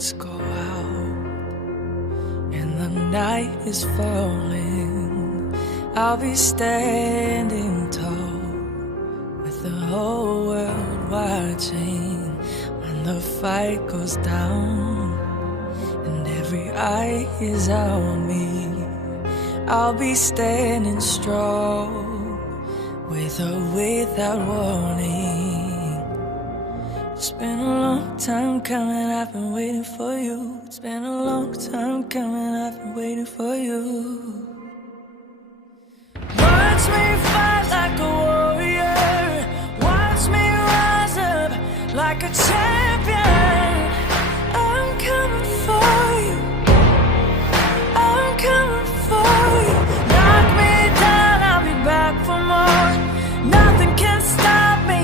lights go out and the night is falling, I'll be standing tall with the whole world watching. When the fight goes down and every eye is on me, I'll be standing strong, with or without warning. It's been a long time coming, I've been waiting for you. It's been a long time coming, I've been waiting for you. Watch me fight like a warrior, watch me rise up like a champion. I'm coming for you, I'm coming for you. Knock me down, I'll be back for more. Nothing can stop me,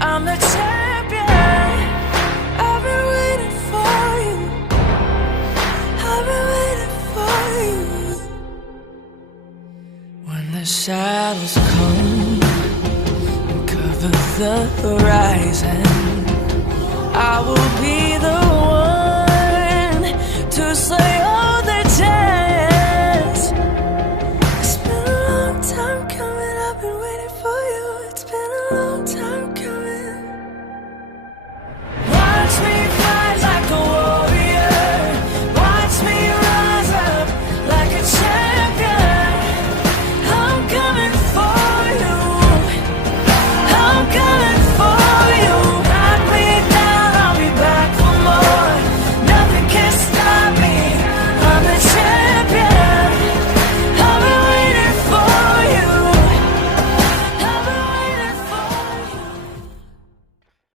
I'm the champion. I've been waiting for you, I've been waiting for you. When the shadows come and cover the horizon, I will be the one to slay